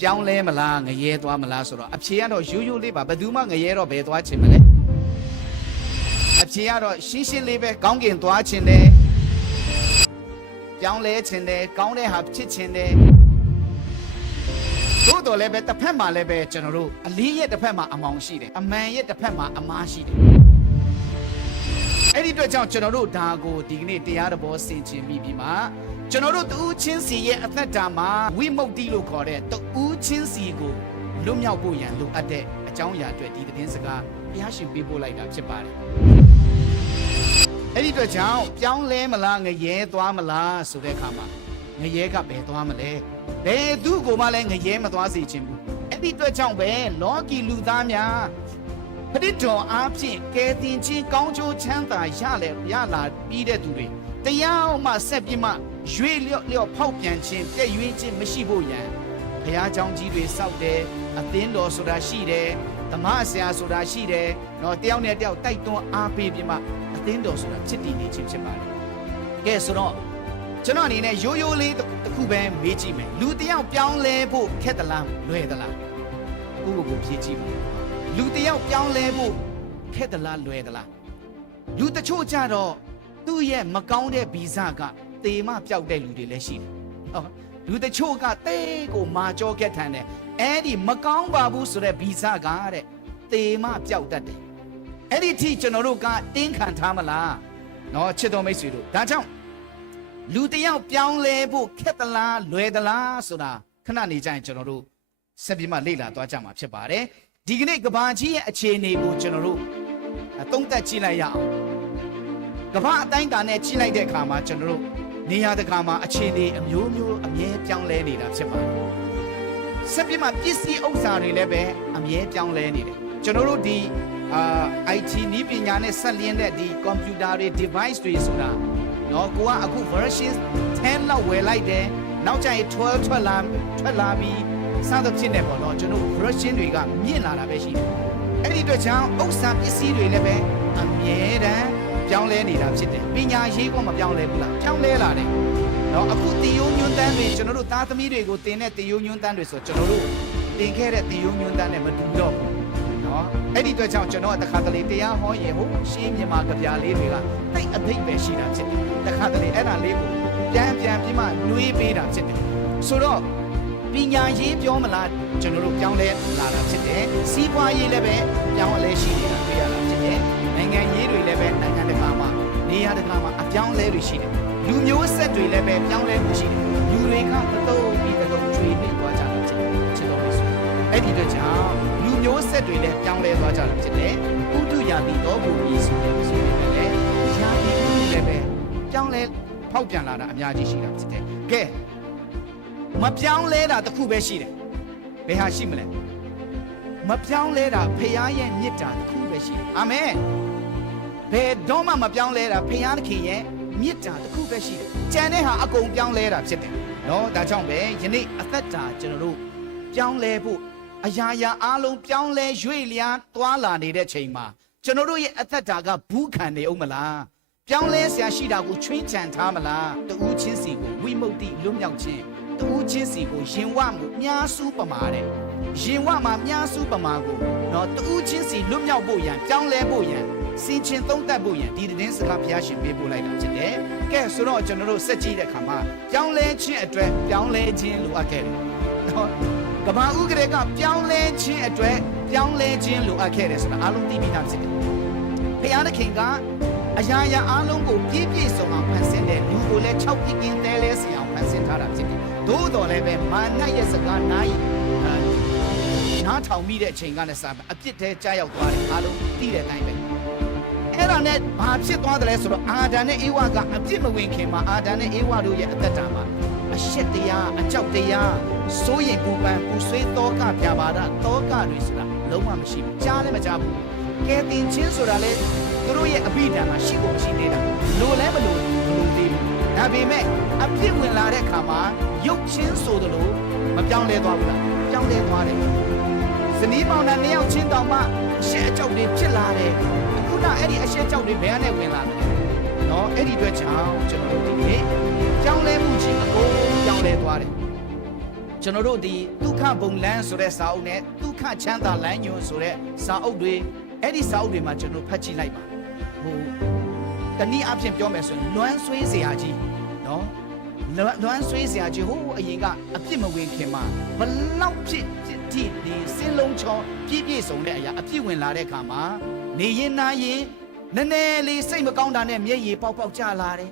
ပြောင်းလဲမလားငရဲသွားမလားဆိုတော့အဖြေကတော့ရိုးရိုးလေးပါဘယ်သူမှငရဲတော့ဘယ်သွားချင်မလဲအဖြေကတော့ရှင်းရှင်းလေးပဲကောင်းကင်သွားချင်တယ်ပြောင်းလဲချင်တယ်ကောင်းတဲ့ဟာဖြစ်ချင်တယ်တို့တော်လည်းပဲတစ်ဖက်မှာလည်းပဲကျွန်တော်တို့အလင်းရဲ့တစ်ဖက်မှာအမောင်ရှိတယ်အမှန်ရဲ့တစ်ဖက်မှာအမားရှိတယ်အဲ့ဒီအတွက်ကြောင့်ကျွန်တော်တို့ဒါကိုဒီကနေ့တရားတော်ဆင်ခြင်မိပြီးမှကျွန်တော်တို့တူးချင်းစီရဲ့အသက်တာမှာဝိမု ക്തി လို့ခေါ်တဲ့တူးချင်းစီကိုလွတ်မြောက်ဖို့ရန်လိုအပ်တဲ့အကြောင်းအရာအတွက်ဒီသတင်းစကားဘုရားရှင်ပေးပို့လိုက်တာဖြစ်ပါတယ်အဲ့ဒီအတွက်ကြောင့်ပြောင်းလဲမလားငရဲသွားမလားဆိုတဲ့အခါမှာငရဲကဘယ်သွားမလဲဘယ်သူကိုမှလည်းငရဲမသွားစေချင်ဘူးအဲ့ဒီအတွက်ကြောင့်ပဲလောကီလူသားများပဋိတော်အားဖြင့်ကယ်တင်ခြင်းကောင်းကျိုးချမ်းသာရလာပြီးတဲ့သူတွေတရားမှဆက်ပြီးမှရွေလျော့ဖောက်ပြန်ခြင်းပြည့်ရွေးခြင်းမရှိဖို့ရန်ဘုရားကျောင်းကြီးတွေစောက်တယ်အသင်းတော်ဆိုတာရှိတယ်ဓမ္မဆရာဆိုတာရှိတယ်တော့တယောက်နဲ့တယောက်တိုက်တွန်းအားပေးပြီးမှအသင်းတော်ဆိုတာဖြစ်တည်နေခြင်းဖြစ်ပါတယ်ကဲဆိုတော့ကျွန်တော်အနေနဲ့ရိုးရိုးလေးတစ်ခုပဲမေးကြည့်မယ်လူတယောက်ပြောင်းလဲဖို့ခက်သလားလွယ်သလားကိုယ့်ကိုယ်ဖြေကြည့်ပါလူတယောက်ပြောင်းလဲဖို့ခက်သလားလွယ်သလားလူတချို့ကြတော့သူ့ရဲ့မကောင်းတဲ့ဗီဇကတေမပျောက်တဲ့လူတွေလည်းရှိတယ်လူတချို့ကတေကိုမာကြောခဲ့ထန်တယ်အဲ့ဒီမကောင်းပါဘူးဆိုတဲ့ဗီဇကတဲ့တေမပျောက်တတ်တယ်အဲ့ဒီထိကျွန်တော်တို့ကတင်းခံထားမလားနော်ချစ်တော်မိတ်ဆွေတို့ဒါကြောင့်လူတယောက်ပြောင်းလဲဖို့ခက်သလားလွယ်သလားဆိုတာခဏနေကြရင်ကျွန်တော်တို့ဆက်ပြီးမှလေ့လာသွားကြမှာဖြစ်ပါတယ်ဒီကနေ့ကဘာကြီးရဲ့အခြေအနေကိုကျွန်တော်တို့သုံးသပ်ကြည့်လိုက်ရအောင်ကဘာအတိုင်းတာနဲ့ကြည့်လိုက်တဲ့အခါမှာကျွန်တော်တို့နေရာတကာမှာအခြေအနေအမျိုးမျိုးအမြဲပြောင်းလဲနေတာဖြစ်ပါတယ်ဆက်ပြီးမှပစ္စည်းဥစ္စာတွေလည်းပဲအမြဲပြောင်းလဲနေတယ်ကျွန်တော်တို့ဒီIT နည်းပညာနဲ့ဆက်လျင်းတဲ့ဒီကွန်ပျူတာတွေ device တွေဆိုတာနော်ကိုကအခု version 10လောက်ဝယ်လိုက်တယ်နောက်ကျရင်12ထွက်လာပြီးစသဖြင့်နဲ့ပေါ့နော်ကျွန်တော် version တွေကမြင့်လာတာပဲရှိတယ်အဲ့ဒီအတွက်ကြောင့်ဥစ္စာပစ္စည်းတွေလည်းပဲအမြဲတမ်းပြောင်းလဲနေတာဖြစ်တယ်ပညာရေးကမပြောင်းလဲဘူးလားပြောင်းလဲလာတယ်နော်အခုတင်ယုံညွန်းတန်းတွေကျွန်တော်တို့သားသမီးတွေကိုတင်တဲ့တင်ယုံညွန်းတန်းတွေဆိုကျွန်တော်တို့တင်ခဲ့တဲ့တင်ယုံညွန်းတန်းနဲ့မတူတော့ဘူးနော်အဲ့ဒီအတွက်ကြောင့်ကျွန်တော်ကတခါတလေတရားဟောရင်ဟိုရှင်းမြန်မာကြပြလေးတွေကတိတ်အသိပဲရှိတာဖြစ်တယ်တခါတလေအဲ့ဒါလေးကိုပြန်ပြီးမှနှွေးပေးတာဖြစ်တယ်ဆိုတော့ပညာရေးပြောမလားကျွန်တော်တို့ပြောင်းလဲလာတာဖြစ်တယ်စီးပွားရေးလည်းပဲပြောင်းလဲရှိနေတာတွေ့ရတာဖြစ်တယ်နိုင်ငံရေးတွေလည်းပဲနိုင်ငံတကာမှာနေရာတကာမှာအပြောင်းလဲတွေရှိတယ်လူမျိုးဆက်တွေလည်းပဲပြောင်းလဲမှုရှိတယ်လူတွေကမတော့ပြီးတော့ကျွေးနေသွားကြတာဖြစ်တယ်ချစ်တော်မိတ်ဆွေအဲ့ဒီတော့ကြောင့်လူမျိုးဆက်တွေလည်းပြောင်းလဲသွားကြတာဖြစ်တယ်ဥဒုယာတိတော်ဘုရားဆိုတဲ့ဆိုတဲ့လည်းယာတိလည်းပဲပြောင်းလဲဖောက်ပြန်လာတာအများကြီးရှိတာဖြစ်တယ်ကဲမပြောင်းလဲတာတစ်ခုပဲရှိတယ်ဘယ်ဟာရှိမလဲမပြောင်းလဲတာဖခင်ရဲ့မြစ်တာတစ်ခုပဲရှိတယ်အာမင်ဘယ်တော့မှမပြောင်းလဲတာဖခင်သခင်ရဲ့မြစ်တာတစ်ခုပဲရှိတယ်ကြံတဲ့ဟာအကုန်ပြောင်းလဲတာဖြစ်တယ်နော်ဒါကြောင့်ပဲယနေ့အသက်တာကျွန်တော်တို့ပြောင်းလဲဖို့အရာရာအားလုံးပြောင်းလဲရွေ့လျားသွားလာနေတဲ့ချိန်မှာကျွန်တော်တို့ရဲ့အသက်တာကဘူးခံနေအောင်မလားပြောင်းလဲဆရာရှိတာကိုချွင်းချန်ထားမလားတူးချင်းစီကိုဝိမု ക്തി လွတ်မြောက်ခြင်းတူးချင်းစီကိုရင်ဝမှုမြားစုပမာတဲ့ရင်ဝမှာမြားစုပမာကိုတော့တူးချင်းစီလွတ်မြောက်ဖို့ရန်ပြောင်းလဲဖို့ရန်စင်ချင်သုံးသပ်ဖို့ရန်ဒီသတင်းစကားဘုရားရှင်ပေးပို့လိုက်တာဖြစ်တယ်ကဲဆိုတော့ကျွန်တော်တို့စက်ကြည့်တဲ့အခါမှာပြောင်းလဲခြင်းအတွက်ပြောင်းလဲခြင်းလိုအပ်ခဲ့တယ်နော်ကမ္ဘာဥကရေကပြောင်းလဲခြင်းအတွက်ပြောင်းလဲခြင်းလိုအပ်ခဲ့တယ်ဆိုတာအားလုံးသိပြီးသားဖြစ်တယ်ဘုရားသခင်ကအရာရာအားလုံးကိုပြည့်ပြည့်စုံအောင်ဖန်ဆင်းတဲ့လူကိုလည်း6ပြည့်ကင်းတဲလဲစီအောင်ဖန်ဆင်းထားတာဖြစ်တယ်သို့တော်လည်းပဲမာနရဲ့စကားနားထောင်မိတဲ့အချိန်ကလည်းစအပြစ်တဲကြားရောက်သွားတယ်အားလုံးသိတဲ့အတိုင်းပဲအဲ့ဒါနဲ့ဘာဖြစ်သွားတယ်လဲဆိုတော့အာဒံနဲ့ဧဝကအပြစ်မဝင်ခင်မှာအာဒံနဲ့ဧဝတို့ရဲ့အသက်တာမှာအရှက်တရားအကြောက်တရားစိုးရိမ်ပူပန်ပူဆွေးတောကပြပါတာတောကတွေဆိုတာလုံးဝမရှိဘူးကြားလည်းမကြားဘူးကဲတင်ချင်းဆိုတာလေသူတို့ရဲ့အဘိဓမ္မာရှိကိုမရှိသေးတာလိုလဲမလို့သေးဘူးဒါပေမဲ့အပြစ်ဝင်လာတဲ့အခါမှာရုပ်ချင်းဆိုသလိုမပြောင်းလဲသွားဘူးလားပြောင်းလဲသွားတယ်ဇနီးမောင်နှံနှစ်ယောက်ချင်းတောင်မှအရှက်အကြောက်တွေဖြစ်လာတယ်အခုနအဲ့ဒီအရှက်အကြောက်တွေဘယ်ကနေဝင်လာလဲနော်အဲ့ဒီအတွက်ကြောင့်ကျွန်တော်တို့ဒီနေ့ပြောင်းလဲမှုချင်းအကုန်ပြောင်းလဲသွားတယ် ကျွန်တော်တို့ဒီဒုက္ခဘုံလန်းဆိုတဲ့စာအုပ်နဲ့ဒုက္ခချမ်းသာလမ်းညွှန်ဆိုတဲ့စာအုပ်တွေအဲ့ဒီစာအုပ်တွေမှာကျွန်တော်ဖတ်ကြည့်လိုက်ပါဟိုတနည်းအားဖြင့်ပြောမယ်ဆိုရင်လွမ်းဆွေးစရာကြီးနော်လွမ်းဆွေးစရာကြီးဟိုအရင်ကအပြစ်မဝင်ခင်မှာဘလောက်ဖြစ်ဒီစင်းလုံးချောပြည့်ပြည့်စုံတဲ့အရာအပြစ်ဝင်လာတဲ့အခါမှာနေရင်နာရင်နည်းနည်းလေးစိတ်မကောင်းတာနဲ့မျက်ရည်ပေါက်ကျလာတယ်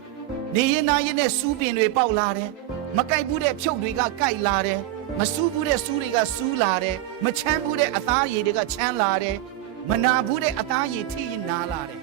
နေရင်နာရင်နဲ့စူးပင်တွေပေါက်လာတယ်မကြိုက်ဘူးတဲ့ဖြုတ်တွေကကြိုက်လာတယ်မစူးဘူးတဲ့စူးတွေကစူးလာတယ်မချမ်းဘူးတဲ့အသားရည်တွေကချမ်းလာတယ်မနာဘူးတဲ့အသားရည်ထိရင်နာလာတယ်